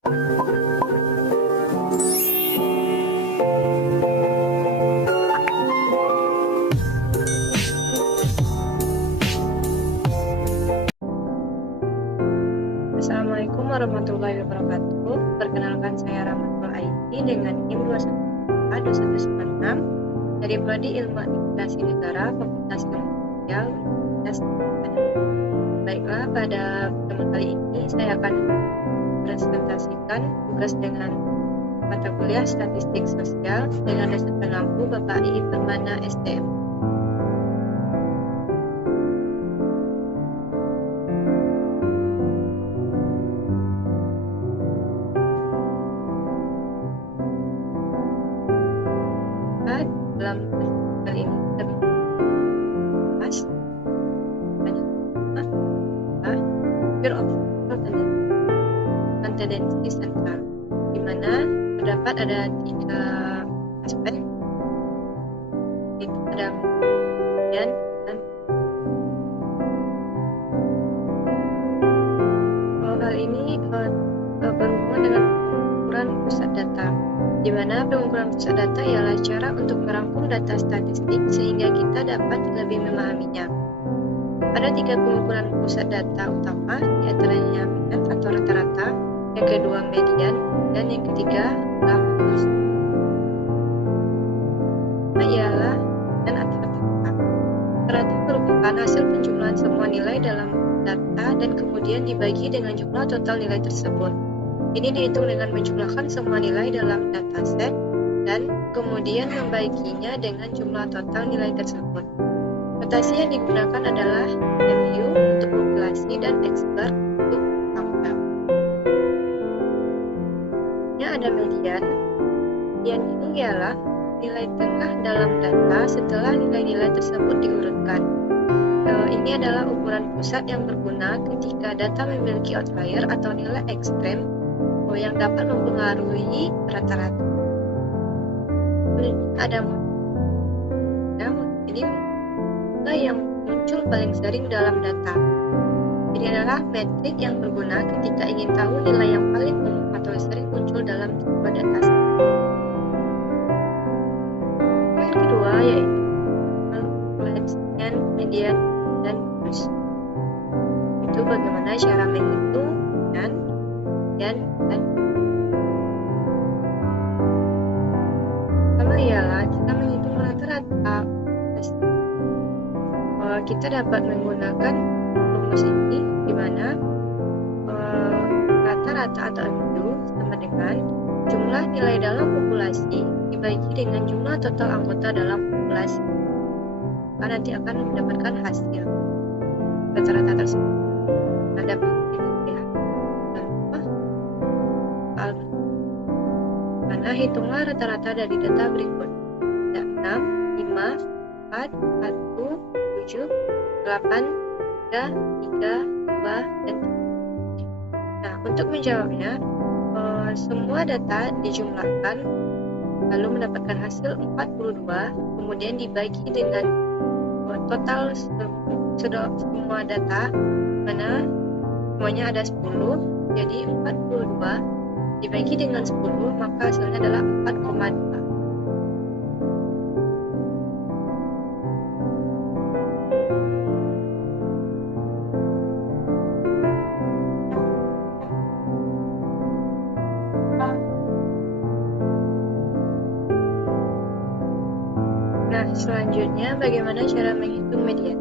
Assalamualaikum warahmatullahi wabarakatuh. Perkenalkan, saya Rahmatul Aini dengan NIM 2121216 dari Prodi Ilmu Administrasi Negara, Fakultas Ilmu Sosial, Universitas Padang. Baiklah, pada pertemuan kali ini saya akan presentasikan tugas dengan mata kuliah Statistik Sosial dengan dosen pengampu Bapak I. Permana STM. Dalam kali ini kita bahas fear of tendency sentral, di mana terdapat ada 3 aspek, yaitu ada dan hal ini berhubungan dengan pengukuran pusat data, di mana pengukuran pusat data ialah cara untuk merangkum data statistik sehingga kita dapat lebih memahaminya. Ada 3 pengukuran pusat data utama, diantaranya median atau rata-rata, yang kedua median, dan yang ketiga adalah modus. Ialah dan atau rata-rata. Rata merupakan hasil penjumlahan semua nilai dalam data dan kemudian dibagi dengan jumlah total nilai tersebut. Ini dihitung dengan menjumlahkan semua nilai dalam dataset dan kemudian membaginya dengan jumlah total nilai tersebut. Notasi yang digunakan adalah MU untuk populasi dan X-bar untuk angka. Ada median. Median ini ialah nilai tengah dalam data setelah nilai-nilai tersebut diurutkan. Ini adalah ukuran pusat yang berguna ketika data memiliki outlier atau nilai ekstrem yang dapat mempengaruhi rata-rata. Ada ini nilai yang muncul paling sering dalam data. Ini adalah metrik yang berguna ketika ingin tahu nilai yang paling umum atau sering muncul dalam sebuah data. Yang kedua yaitu median dan modus. Itu bagaimana cara menghitung dan pertama ialah kita menghitung rata-rata. Kita dapat menggunakan rumus ini di mana rata-rata atau MU sama dengan jumlah nilai dalam populasi dibagi dengan jumlah total anggota dalam populasi. Nanti akan mendapatkan hasil rata-rata tersebut. Ada pilihan mana hitunglah rata-rata dari data berikut. Ada 6, 5, 4, 1, 7, 8, 3, 2, dan 3. Nah, untuk menjawabnya, semua data dijumlahkan lalu mendapatkan hasil 42, kemudian dibagi dengan total semua data, mana semuanya ada 10, jadi 42 dibagi dengan 10, maka hasilnya adalah 4,2. Nah, selanjutnya bagaimana cara menghitung median?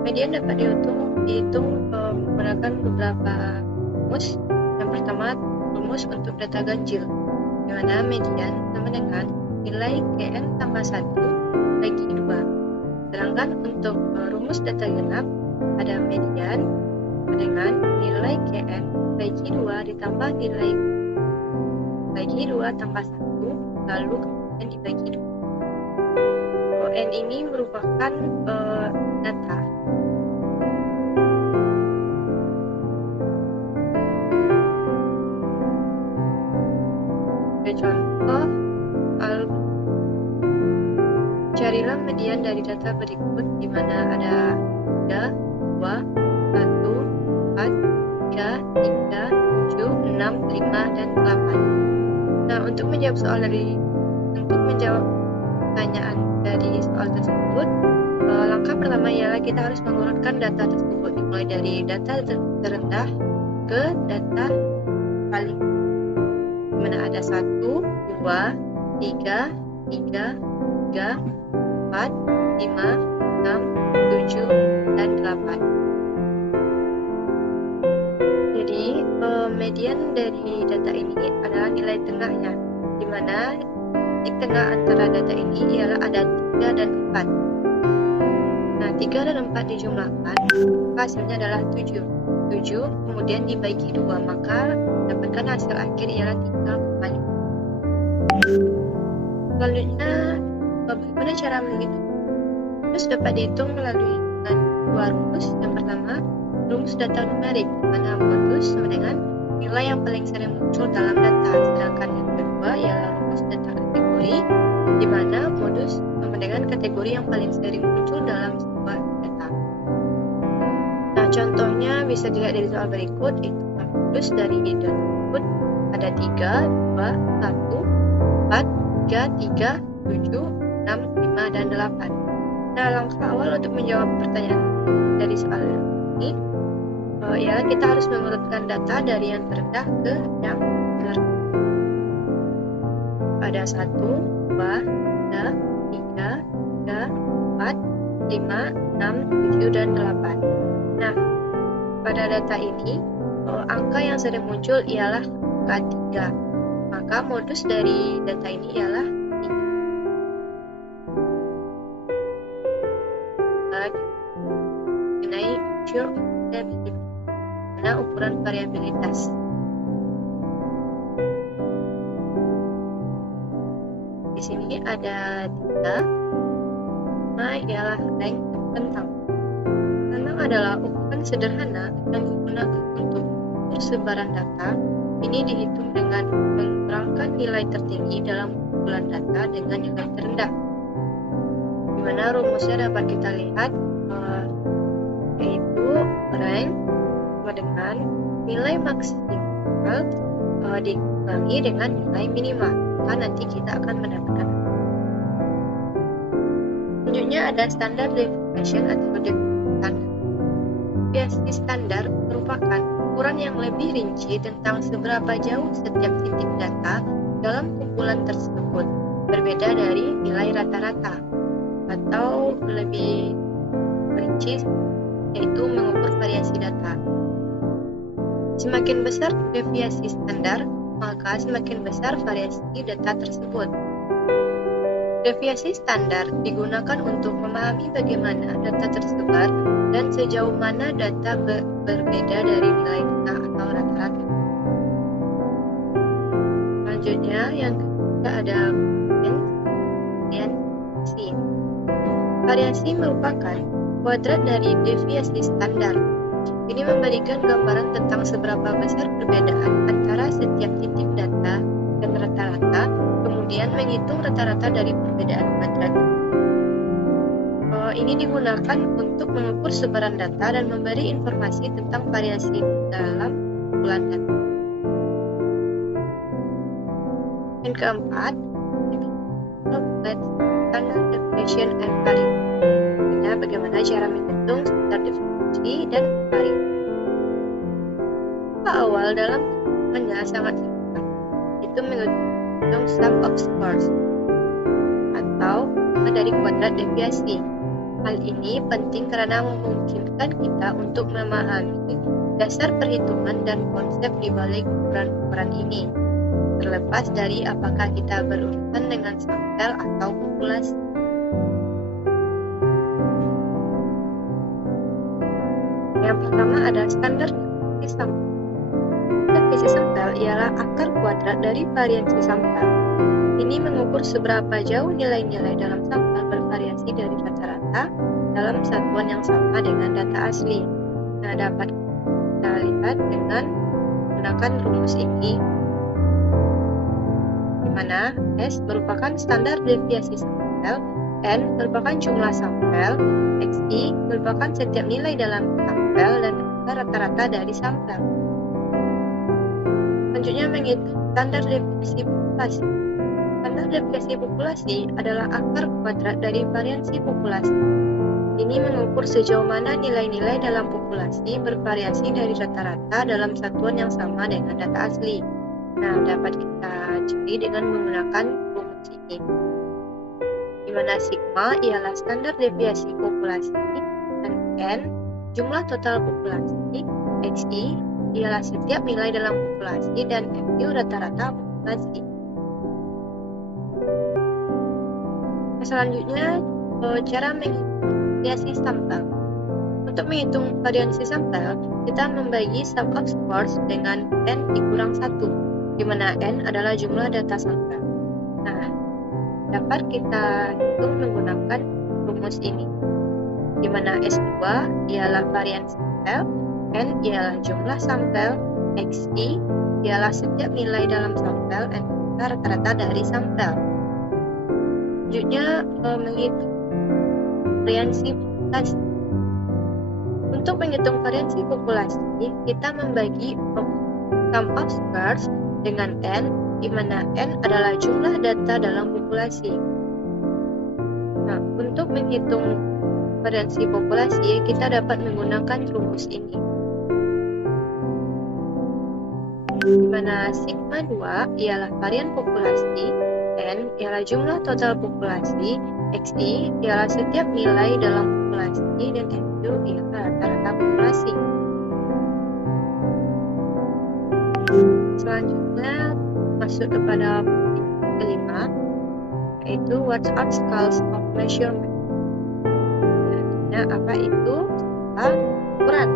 Median dapat dihitung menggunakan beberapa rumus. Yang pertama, rumus untuk data ganjil, di mana median sama dengan nilai KN tambah 1 bagi 2. Sedangkan untuk rumus data genap, ada median dengan nilai KN bagi 2 ditambah nilai bagi 2 tambah 1, lalu kemudian dibagi 2. N ini merupakan data. Contoh, carilah median dari data berikut, di mana ada 3, 2, 1, 4, 3, 3, 7, 6, 5, dan 8. Nah, untuk menjawab pertanyaan dari soal tersebut, langkah pertama ialah kita harus mengurutkan data tersebut dimulai dari data terendah ke data paling, dimana ada 1, 2, 3, 4, 5, 6, 7, dan 8. Jadi median dari data ini adalah nilai tengahnya, di mana titik tengah antara data ini ialah ada 3 dan 4. Nah, 3 dan 4 dijumlahkan, hasilnya adalah 7. 7 kemudian dibagi 2, maka dapatkan hasil akhir ialah 3,5. Selanjutnya, bagaimana cara menghitung? Terus dapat dihitung melalui dua rumus. Yang pertama, rumus data numerik, di mana modus sama dengan nilai yang paling sering muncul dalam data. Sedangkan yang kedua ialah rumus data kategori, di mana modus sama dengan kategori yang paling sering muncul dalam sebuah data. Nah, contohnya bisa dilihat dari soal berikut, itu modus dari data tersebut ada 3, 2, 1, 4, 3, 3, 7, 6, 5, dan 8. Nah, langkah awal untuk menjawab pertanyaan dari soal ini ialah kita harus mengurutkan data dari yang terendah ke yang tertinggi. Ada 1, 2, 3, 4, 5, 6, 7, dan 8. Nah, pada data ini angka yang sering muncul ialah angka 3. Maka modus dari data ini ialah 3. Mengenai ukuran variabilitas. Di sini ada 3. Ialah rank tentang. Tentang adalah ukuran sederhana yang digunakan untuk mengukur sebaran data. Ini dihitung dengan mengurangkan nilai tertinggi dalam kumpulan data dengan nilai terendah. Di mana rumusnya dapat kita lihat, yaitu rank sama dengan nilai maksimal dikurangi dengan nilai minimal. Maka nanti kita akan mendapatkan. Selanjutnya ada standar deviation atau deviasi. Deviasi standar merupakan ukuran yang lebih rinci tentang seberapa jauh setiap titik data dalam kumpulan tersebut berbeda dari nilai rata-rata, atau lebih rinci yaitu mengukur variasi data. Semakin besar deviasi standar, maka semakin besar variasi data tersebut. Deviasi standar digunakan untuk memahami bagaimana data tersebar dan sejauh mana data berbeda dari nilai tengah atau rata-rata. Selanjutnya, yang ketiga ada variasi. Variasi merupakan kuadrat dari deviasi standar. Ini memberikan gambaran tentang seberapa besar perbedaan antara setiap titik data dan rata-rata, kemudian menghitung rata-rata dari perbedaan kuadrat. Ini digunakan untuk mengukur sebaran data dan memberi informasi tentang variasi dalam kumpulan data. Yang keempat, standard deviation and variance. Bagaimana cara menghitung standar deviasi dan variasi. Awal dalam perhitungannya sangat sederhana, itu menghitung sum of scores atau dari kuadrat deviasi. Hal ini penting karena memungkinkan kita untuk memahami dasar perhitungan dan konsep di balik ukuran-ukuran ini, terlepas dari apakah kita berurusan dengan sampel atau populasi. Yang pertama ada standar deviasi sampel. Deviasi sampel ialah akar kuadrat dari variansi sampel. Ini mengukur seberapa jauh nilai-nilai dalam sampel bervariasi dari rata-rata dalam satuan yang sama dengan data asli. Nah, dapat kita lihat dengan menggunakan rumus ini, di mana S merupakan standar deviasi sampel, N merupakan jumlah sampel, XI merupakan setiap nilai dalam sampel, dan rata-rata dari sampel. Selanjutnya menghitung standar deviasi populasi. Standar deviasi populasi adalah akar kuadrat dari variansi populasi. Ini mengukur sejauh mana nilai-nilai dalam populasi bervariasi dari rata-rata dalam satuan yang sama dengan data asli. Nah, dapat kita cari dengan menggunakan rumus ini, di mana sigma ialah standar deviasi populasi dan n jumlah total populasi, xi ialah setiap nilai dalam populasi dan mu rata-rata populasi. Selanjutnya, cara menghitung variasi sampel. Untuk menghitung variasi sampel, kita membagi sum of squares dengan n dikurang 1, di mana n adalah jumlah data sampel. Nah, dapat kita hitung menggunakan rumus ini, di mana S2 ialah variansi sampel, n ialah jumlah sampel, xi ialah setiap nilai dalam sampel, n rata-rata dari sampel. Selanjutnya, menghitung variansi populasi. Untuk menghitung variansi populasi, kita membagi sum of squares dengan n, di mana n adalah jumlah data dalam populasi. Nah, untuk menghitung variansi populasi, kita dapat menggunakan rumus ini, di mana sigma 2 ialah varian populasi, n ialah jumlah total populasi, xi ialah setiap nilai dalam populasi, dan mu ialah rata-rata populasi. Selanjutnya masuk kepada kelima, yaitu what are scales of measurement. Artinya apa itu skala ukuran?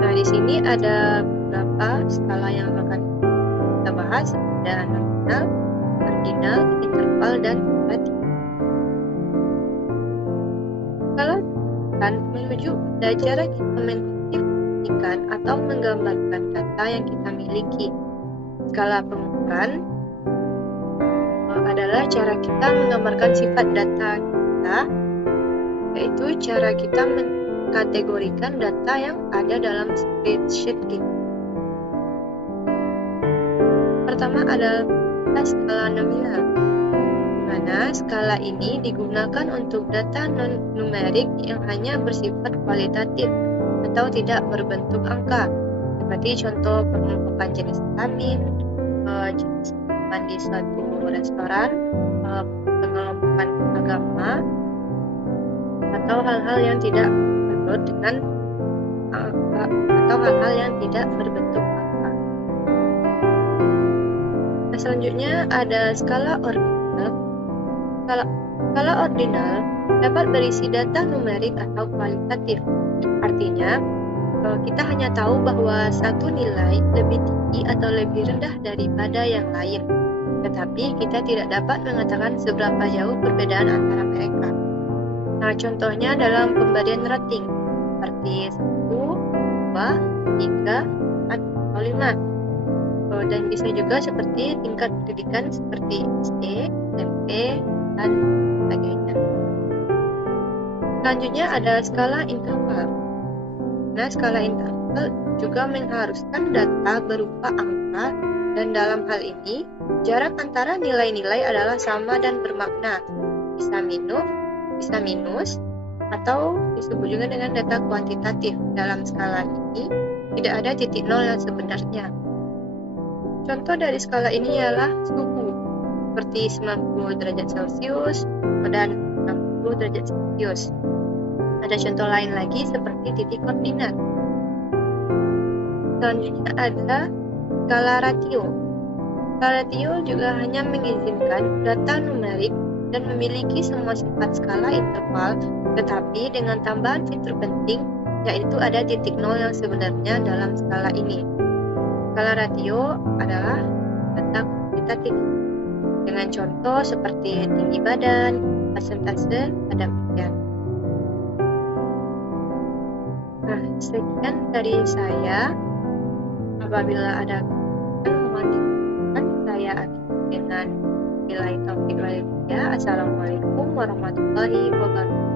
Nah, di sini ada beberapa skala yang akan kita bahas, ada nominal, ordinal, interval, dan relatif. Skala ukuran menuju pada cara kita mengidentifikasikan atau menggambarkan data yang kita miliki. Skala pengukuran adalah cara kita menggambarkan sifat data kita, yaitu cara kita mengkategorikan data yang ada dalam spreadsheet kita. Pertama adalah skala nominal, di mana skala ini digunakan untuk data non-numerik yang hanya bersifat kualitatif atau tidak berbentuk angka, seperti contoh pengelompokan jenis vitamin, jenis minuman di suatu restoran, pengelompokan agama, atau hal-hal yang tidak berbentuk angka. Nah, selanjutnya ada skala ordinal. Skala ordinal dapat berisi data numerik atau kualitatif. Artinya, kita hanya tahu bahwa satu nilai lebih tinggi atau lebih rendah daripada yang lain, tetapi kita tidak dapat mengatakan seberapa jauh perbedaan antara mereka. Nah, contohnya dalam pemberian rating, seperti 1, 2, 3, 4, atau 5. Dan bisa juga seperti tingkat pendidikan seperti SD, SMP, dan sebagainya. Selanjutnya ada skala interval. Nah, skala interval juga mengharuskan data berupa angka, dan dalam hal ini, jarak antara nilai-nilai adalah sama dan bermakna, bisa minus, atau disebut juga dengan data kuantitatif. Dalam skala ini, tidak ada titik nol yang sebenarnya. Contoh dari skala ini ialah suhu, seperti 90 derajat Celcius dan 60 derajat Celcius. Ada contoh lain lagi seperti titik koordinat. Selanjutnya ada skala ratio. Skala ratio juga hanya mengizinkan data numerik dan memiliki semua sifat skala interval, tetapi dengan tambahan fitur penting, yaitu ada titik nol yang sebenarnya dalam skala ini. Skala ratio adalah data kuantitatif, dengan contoh seperti tinggi badan, persentase pada ujian. Nah, sekian dari saya. Apabila ada mohon diperhatikan, saya akhiri dengan billahi taufiq wal hidayah. Assalamualaikum warahmatullahi wabarakatuh.